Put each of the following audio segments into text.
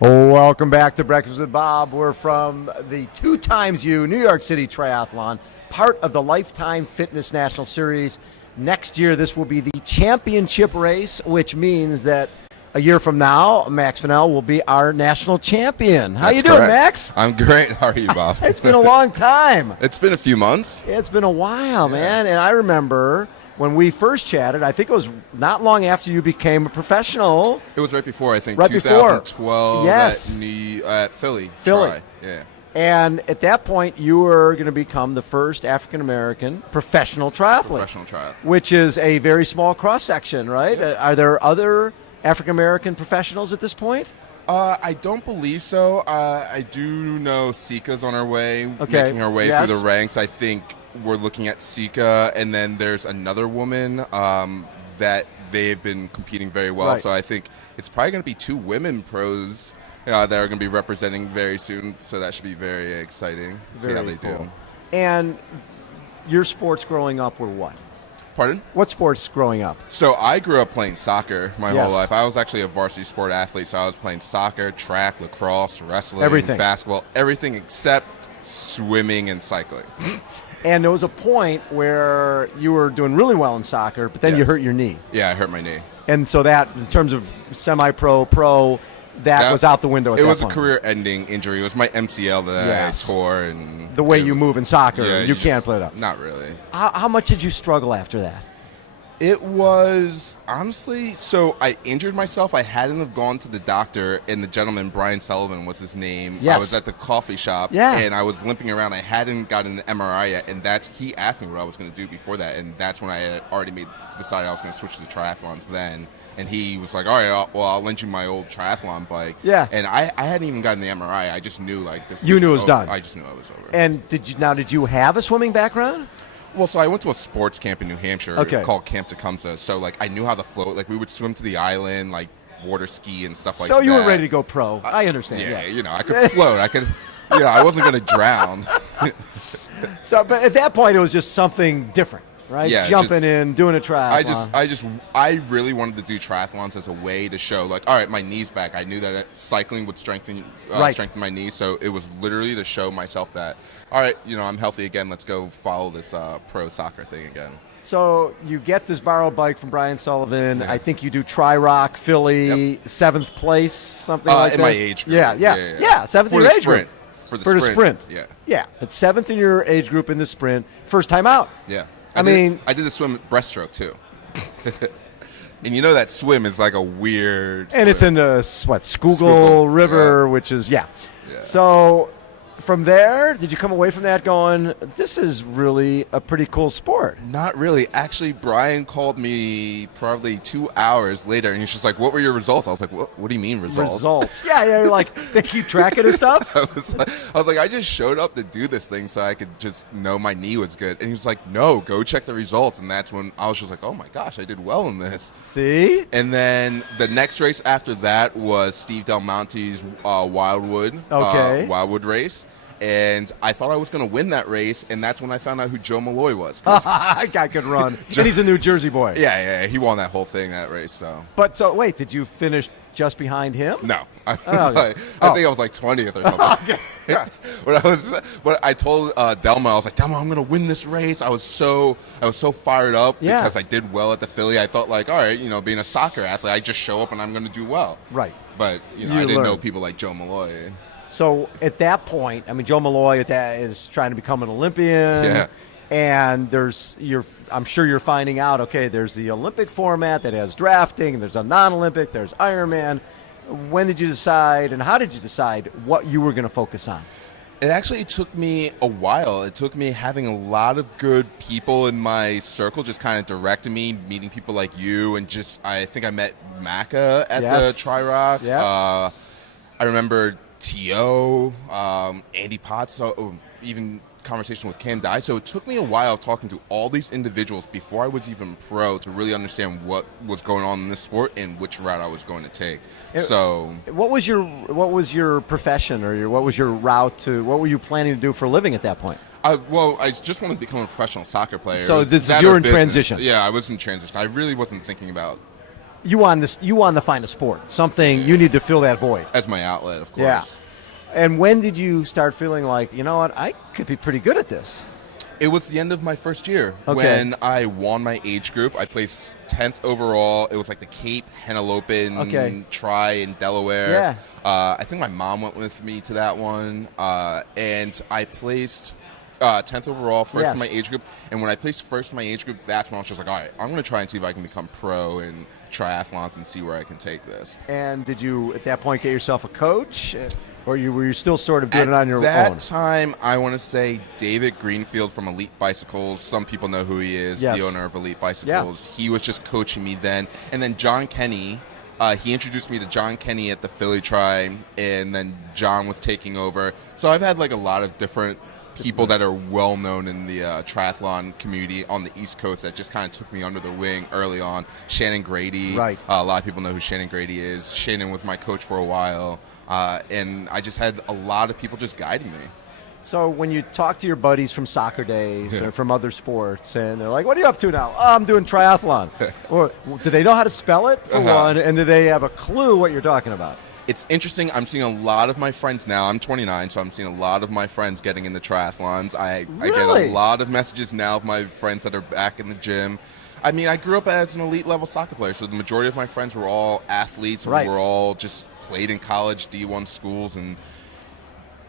Welcome back to Breakfast with Bob. We're from the 2xU New York City Triathlon, part of the Lifetime Fitness National Series. Next year, this will be the championship race, which means that a year from now, Max Fennell will be our national champion. How you doing, Max? I'm great. How are you, Bob? It's been a long time. It's been a few months. It's been a while, man. And I remember when we first chatted, I think it was not long after you became a professional. It was right before, I think, right 2012 yes. at Philly. Philly. Yeah. And at that point, you were going to become the first African-American professional triathlete. Which is a very small cross-section, right? Yeah. Are there other African-American professionals at this point? I don't believe so. I do know Sika's on her way, making her way through the ranks. I think we're looking at Sika, and then there's another woman that they've been competing very well. Right. So I think it's probably going to be two women pros that are going to be representing very soon. So that should be very exciting. See how they do. And your sports growing up were what? Pardon? What sports growing up? So I grew up playing soccer my whole life. I was actually a varsity sport athlete, so I was playing soccer, track, lacrosse, wrestling, basketball, everything except swimming and cycling. And there was a point where you were doing really well in soccer, but then you hurt your knee. Yeah, I hurt my knee. And so that, in terms of semi-pro, pro, that was out the window at that point. It was a career-ending injury. It was my MCL that I tore. And the way you move in soccer, you can't play it up. Not really. How much did you struggle after that? It was, honestly, so I injured myself. I hadn't have gone to the doctor, and the gentleman, Brian Sullivan was his name. Yes. I was at the coffee shop, and I was limping around. I hadn't gotten an MRI yet, and he asked me what I was going to do before that, and that's when I had already decided I was going to switch to triathlons then. And he was like, all right, I'll lend you my old triathlon bike. Yeah. And I hadn't even gotten the MRI. I just knew, like, this. You knew it was done. I just knew it was over. And did you have a swimming background? Well, so I went to a sports camp in New Hampshire called Camp Tecumseh. So, like, I knew how to float. Like, we would swim to the island, like, water ski and stuff like that. So you were ready to go pro. I understand. Yeah, you know, I could float. I wasn't going to drown. So, but at that point, it was just something different, right? Yeah, jumping in, doing a triathlon. I really wanted to do triathlons as a way to show, like, all right, my knee's back. I knew that cycling would strengthen my knees, so it was literally to show myself that, all right, you know, I'm healthy again. Let's go follow this pro soccer thing again. So you get this borrowed bike from Brian Sullivan. Yeah. I think you do Tri-Rock, Philly, 7th place, something like that. In my age group. Yeah, 7th in your age group. For the sprint. Yeah, but 7th in your age group in the sprint, first time out. Yeah. I did the swim breaststroke too. And you know that swim is like a weird swim. It's in the Schuylkill River, which is So from there, did you come away from that going, this is really a pretty cool sport? Not really. Actually, Brian called me probably 2 hours later, and he's just like, what were your results? I was like, what do you mean results? Yeah, you're like, they keep track of this stuff? I was like, I just showed up to do this thing so I could just know my knee was good. And he was like, no, go check the results. And that's when I was just like, oh my gosh, I did well in this. See? And then the next race after that was Steve Del Monte's Wildwood race. And I thought I was going to win that race, and that's when I found out who Joe Malloy was. That guy could run. And he's a New Jersey boy. Yeah, he won that whole thing, that race. So. But wait, did you finish just behind him? No, I think I was like 20th or something. But I told Delma, I was like, Delma, I'm going to win this race. I was so fired up because I did well at the Philly. I thought, like, all right, you know, being a soccer athlete, I just show up and I'm going to do well. Right. But I didn't know people like Joe Malloy. So at that point, I mean, Joe Malloy is trying to become an Olympian. Yeah. And I'm sure you're finding out, okay, there's the Olympic format that has drafting, and there's a non-Olympic, there's Ironman. When did you decide, and how did you decide what you were going to focus on? It actually took me a while. It took me having a lot of good people in my circle just kind of directing me, meeting people like you, and I think I met Macca at the Tri-Rock. Yeah. I remember T.O., Andy Potts, even conversation with Cam Dye. So it took me a while talking to all these individuals before I was even pro to really understand what was going on in this sport and which route I was going to take. What was your profession, or what was your route to? What were you planning to do for a living at that point? I just wanted to become a professional soccer player. So you were in transition. Yeah, I was in transition. I really wasn't thinking about You want to find a sport, something you need to fill that void. As my outlet, of course. Yeah. And when did you start feeling like, you know what, I could be pretty good at this? It was the end of my first year when I won my age group. I placed 10th overall. It was like the Cape Henlopen Tri in Delaware. Yeah. I think my mom went with me to that one. And I placed 10th overall, first in my age group. And when I placed first in my age group, that's when I was just like, all right, I'm going to try and see if I can become pro in triathlons and see where I can take this. And did you, at that point, get yourself a coach? Or were you still sort of doing it on your own? At that time, I want to say David Greenfield from Elite Bicycles. Some people know who he is, the owner of Elite Bicycles. Yeah. He was just coaching me then. And then John Kenny, he introduced me to John Kenny at the Philly Tri, and then John was taking over. So I've had like a lot of different people that are well known in the triathlon community on the East Coast that just kind of took me under the wing early on. Shannon Grady. Right. A lot of people know who Shannon Grady is. Shannon was my coach for a while. And I just had a lot of people just guiding me. So when you talk to your buddies from soccer days or from other sports, and they're like, what are you up to now? Oh, I'm doing triathlon. Or do they know how to spell it, for one, and do they have a clue what you're talking about? It's interesting. I'm seeing a lot of my friends now. I'm 29, so I'm seeing a lot of my friends getting into triathlons. I get a lot of messages now of my friends that are back in the gym. I mean, I grew up as an elite level soccer player, so the majority of my friends were all athletes. We were all just played in college, D1 schools, and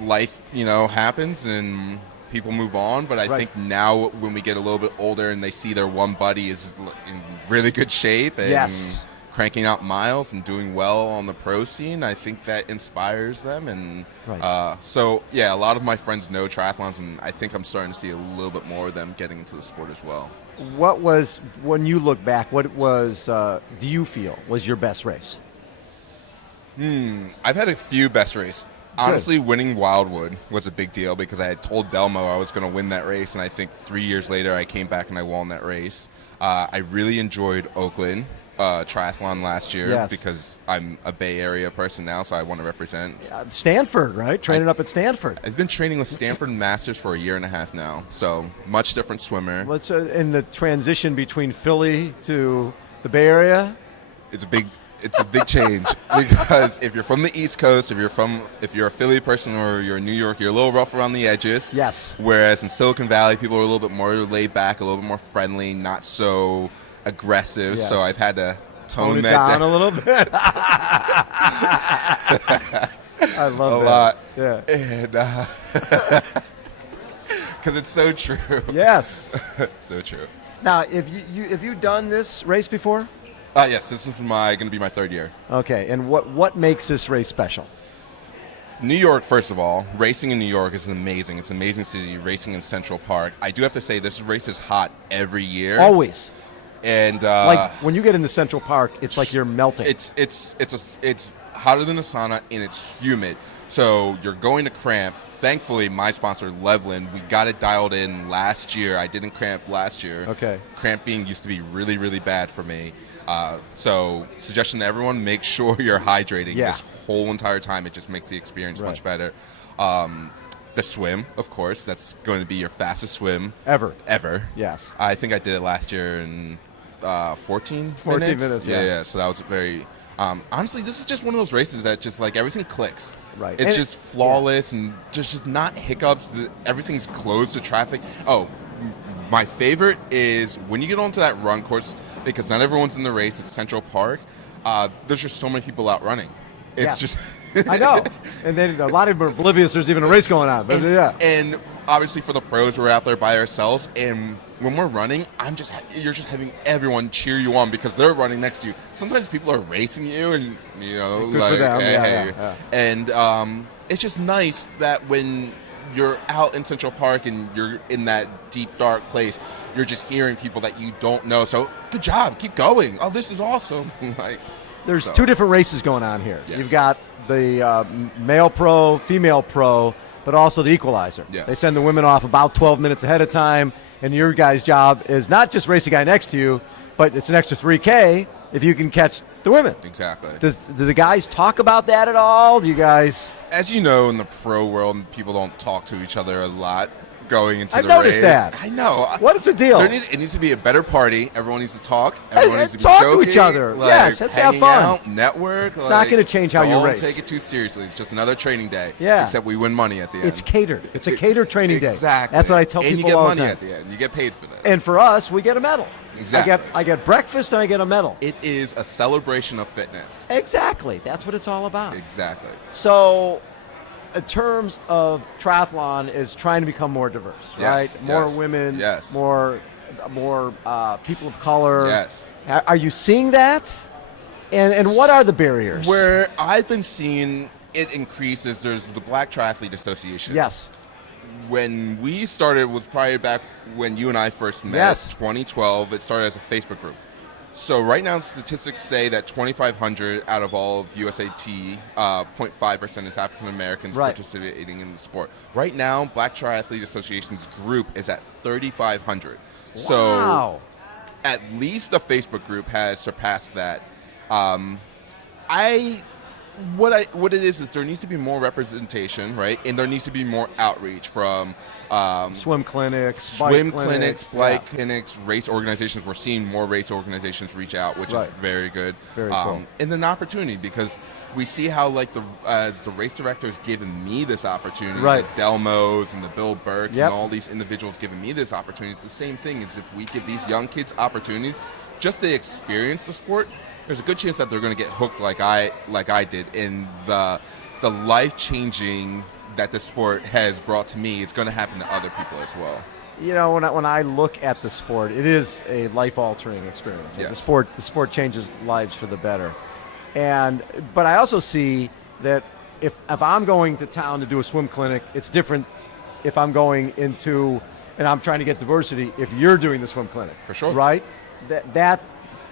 life, happens and people move on. But I think now when we get a little bit older and they see their one buddy is in really good shape and cranking out miles and doing well on the pro scene, I think that inspires them. And so, a lot of my friends know triathlons, and I think I'm starting to see a little bit more of them getting into the sport as well. What was, when you look back, what was, do you feel was your best race? I've had a few best races. Honestly, winning Wildwood was a big deal because I had told Delmo I was going to win that race, and I think 3 years later I came back and I won that race. I really enjoyed Oakland triathlon last year because I'm a Bay Area person now, so I want to represent. Stanford, right? Training up at Stanford. I've been training with Stanford Masters for a year and a half now, so much different swimmer. What's in the transition between Philly to the Bay Area? It's a big change because if you're from the East Coast, if you're a Philly person or you're in New York, you're a little rough around the edges. Yes. Whereas in Silicon Valley, people are a little bit more laid back, a little bit more friendly, not so aggressive. Yes. So I've had to tone that down a little bit. I love a that. lot. Yeah. And because it's so true. Yes. So true. Now, have you done this race before? Yes, this is going to be my third year. Okay, and what makes this race special? New York, first of all, racing in New York is amazing. It's an amazing city, racing in Central Park. I do have to say this race is hot every year. Always. And like when you get into Central Park, it's like you're melting. It's hotter than a sauna, and it's humid. So you're going to cramp. Thankfully, my sponsor, Levlin, we got it dialed in last year. I didn't cramp last year. Okay. Cramping used to be really, really bad for me. So suggestion to everyone, make sure you're hydrating this whole entire time. It just makes the experience much better. The swim, of course, that's going to be your fastest swim. Ever. Yes. I think I did it last year in 14 minutes. Yeah, so that was very... honestly, this is just one of those races that just like everything clicks. Right. It's just flawless and just not hiccups. Everything's closed to traffic. Oh, my favorite is when you get onto that run course, because not everyone's in the race. It's Central Park. There's just so many people out running. It's just... I know. And then a lot of them are oblivious there's even a race going on. But and obviously for the pros, we're out there by ourselves. And when we're running, you're just having everyone cheer you on because they're running next to you. Sometimes people are racing you and, Good like, for them. hey. And it's just nice that when you're out in Central Park and you're in that deep, dark place, you're just hearing people that you don't know. So good job. Keep going. Oh, this is awesome. There's two different races going on here. Yes. You've got the male pro, female pro, but also the equalizer. Yes. They send the women off about 12 minutes ahead of time, and your guy's job is not just race the guy next to you, but it's an extra 3K if you can catch the women. Exactly. Do the guys talk about that at all? Do you guys... As you know, in the pro world, people don't talk to each other a lot. going into I've the noticed race. that. I know. What is the deal? It needs to be a better party. Everyone needs to talk. Everyone needs to be talk to joking, each other. like, Yes, let's have hanging fun. out, network. It's not going to change how you race. Don't take it too seriously. It's just another training day. Yeah. Except we win money at the end. It's catered. It's a catered training day. Exactly. That's what I tell and people you get all money the time. at the end. You get paid for this. And for us, we get a medal. Exactly. I get breakfast and I get a medal. It is a celebration of fitness. Exactly. That's what it's all about. Exactly. So, in terms of triathlon, is trying to become more diverse, right? More women, more people of color. Yes. Are you seeing that? And what are the barriers? Where I've been seeing it increases, there's the Black Triathlete Association. Yes. When we started was probably back when you and I first met, Yes. 2012. It started as a Facebook group. So right now, statistics say that 2,500 out of all of USAT, 0.5% is African Americans participating in the sport. Right now, Black Triathlete Association's group is at 3,500. Wow. So at least the Facebook group has surpassed that. What it is there needs to be more representation, right? And there needs to be more outreach from swim clinics, bike clinics, race organizations. We're seeing more race organizations reach out, which is very good. Very cool. And then opportunity, because we see how as the race director has given me this opportunity, the Delmos and the Bill Burks and all these individuals giving me this opportunity. It's the same thing as if we give these young kids opportunities just to experience the sport. There's a good chance that they're going to get hooked like I did, and the life-changing that the sport has brought to me is going to happen to other people as well. You know, when I look at the sport, it is a life-altering experience. Yes. The sport changes lives for the better. But I also see that if I'm going to town to do a swim clinic, it's different if I'm going into and I'm trying to get diversity if you're doing the swim clinic. For sure. Right?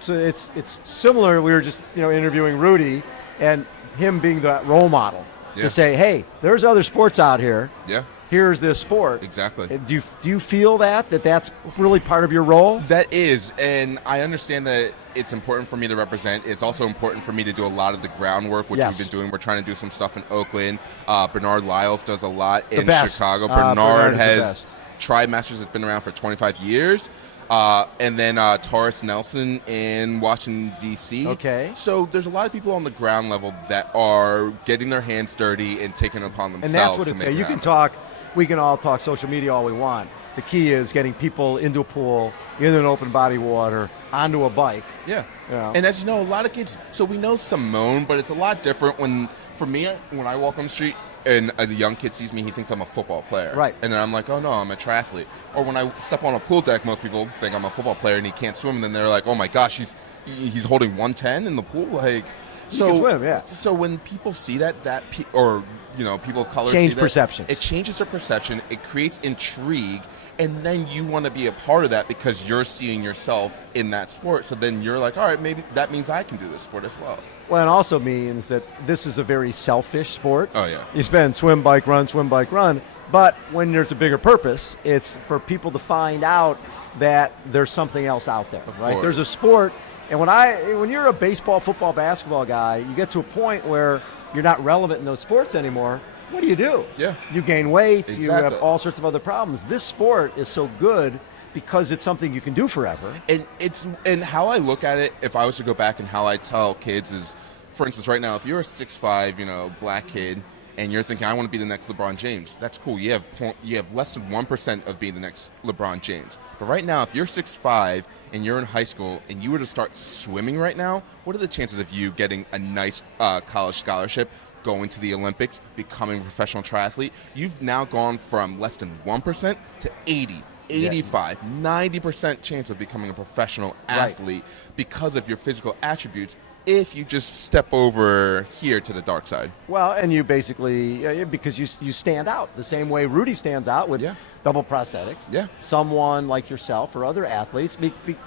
So it's similar. We were just interviewing Rudy and him being the role model to say, hey, there's other sports out here. Yeah. Here's this sport. Exactly. Do you feel that's really part of your role? That is, and I understand that it's important for me to represent. It's also important for me to do a lot of the groundwork, which we've been doing. We're trying to do some stuff in Oakland. Bernard Lyles does a lot in Chicago. Bernard has Tri Masters has been around for 25 years. And then Taurus Nelson in Washington, D.C. Okay. So there's a lot of people on the ground level that are getting their hands dirty and taking it upon themselves. And that's what it's. We can all talk social media all we want. The key is getting people into a pool, in an open body water, onto a bike. Yeah. And as you know, a lot of kids. So we know Simone, but it's a lot different for me, when I walk on the street and a young kid sees me, he thinks I'm a football player. Right. And then I'm like, oh, no, I'm a triathlete. Or when I step on a pool deck, most people think I'm a football player and he can't swim. And then they're like, oh, my gosh, he's holding 110 in the pool? Like, you can swim, yeah. So when people see people of color change see that, perceptions. It changes their perception. It creates intrigue. And then you want to be a part of that because you're seeing yourself in that sport. So then you're like, all right, maybe that means I can do this sport as well. Well, it also means that this is a very selfish sport. Oh, yeah. You spend swim, bike, run. But when there's a bigger purpose, it's for people to find out that there's something else out there, right? Course. There's a sport. And when you're a baseball, football, basketball guy, you get to a point where you're not relevant in those sports anymore. What do? Yeah. You gain weight. Exactly. You have all sorts of other problems. This sport is so good because it's something you can do forever. And how I look at it, if I was to go back and how I tell kids is, for instance, right now, if you're a 6'5", black kid, and you're thinking, I want to be the next LeBron James, that's cool. You have less than 1% of being the next LeBron James. But right now, if you're 6'5", and you're in high school, and you were to start swimming right now, what are the chances of you getting a nice college scholarship, going to the Olympics, becoming a professional triathlete? You've now gone from less than 1% to 80, 85, 90% chance of becoming a professional athlete because of your physical attributes if you just step over here to the dark side. Well, and you basically, because you stand out the same way Rudy stands out with double prosthetics. Yeah. Someone like yourself or other athletes,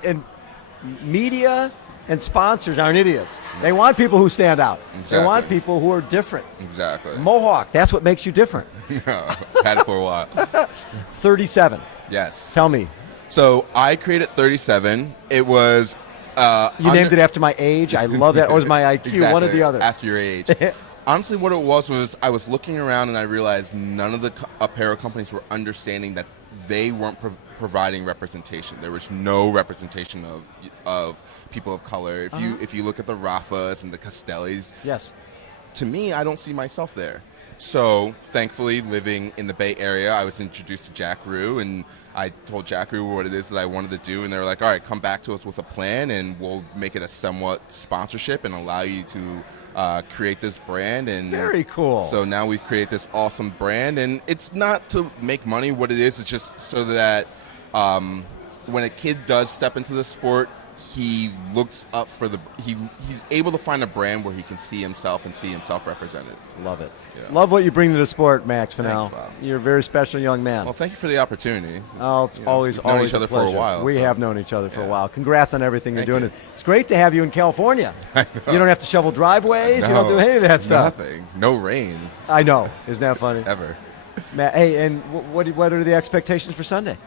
and media and sponsors aren't idiots. They want people who stand out. Exactly. They want people who are different. Exactly. Mohawk, that's what makes you different. Had it for a while. 37. Yes. Tell me. So I created 37. It was... you named it after my age. I love that. Or was my IQ, exactly, one or the other. After your age. Honestly, what it was I was looking around and I realized none of the apparel companies were understanding that they weren't providing representation. There was no representation of people of color. If you look at the Rafas and the Castellis, yes, to me, I don't see myself there. So, thankfully, living in the Bay Area, I was introduced to Jack Rue, and I told Jack Rue what it is that I wanted to do, and they were like, all right, come back to us with a plan, and we'll make it a somewhat sponsorship and allow you to create this brand. And very cool. So now we've created this awesome brand, and it's not to make money. What it is just so that when a kid does step into the sport, he looks up for he's able to find a brand where he can see himself and see himself represented. Love it. Yeah. Love what you bring to the sport, Max Fennell. Thanks, Bob. You're a very special young man. Well, thank you for the opportunity. It's always we've known always each other a pleasure. for a while. We so. have known each other for a while. Congrats on everything you're Thank doing. you. It's great to have you in California. You don't have to shovel driveways. You don't do any of that stuff. Nothing. No rain. I know. Isn't that funny? Ever. Matt, hey, and what are the expectations for Sunday?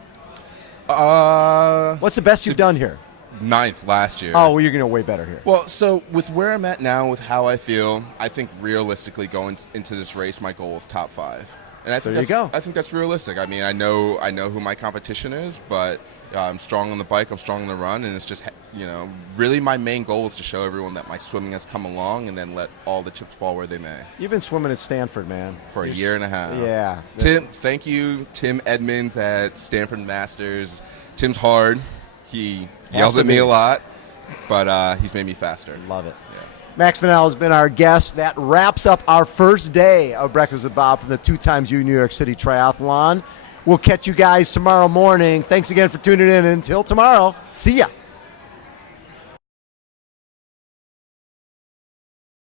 What's What's the best you've done here? 9th last year. Oh, well, you're going to way better here. Well, so with where I'm at now, with how I feel, I think realistically going into this race, my goal is top 5. And I think There you go. I think that's realistic. I mean, I know who my competition is, but I'm strong on the bike, I'm strong on the run, and it's just, really my main goal is to show everyone that my swimming has come along and then let all the chips fall where they may. You've been swimming at Stanford, man. For a year and a half. Yeah. Thank you, Tim Edmonds at Stanford Masters. Tim's hard. He yells at me a lot, but he's made me faster. Love it. Yeah. Max Fennell has been our guest. That wraps up our first day of Breakfast with Bob from the 2xU New York City Triathlon. We'll catch you guys tomorrow morning. Thanks again for tuning in. Until tomorrow, see ya.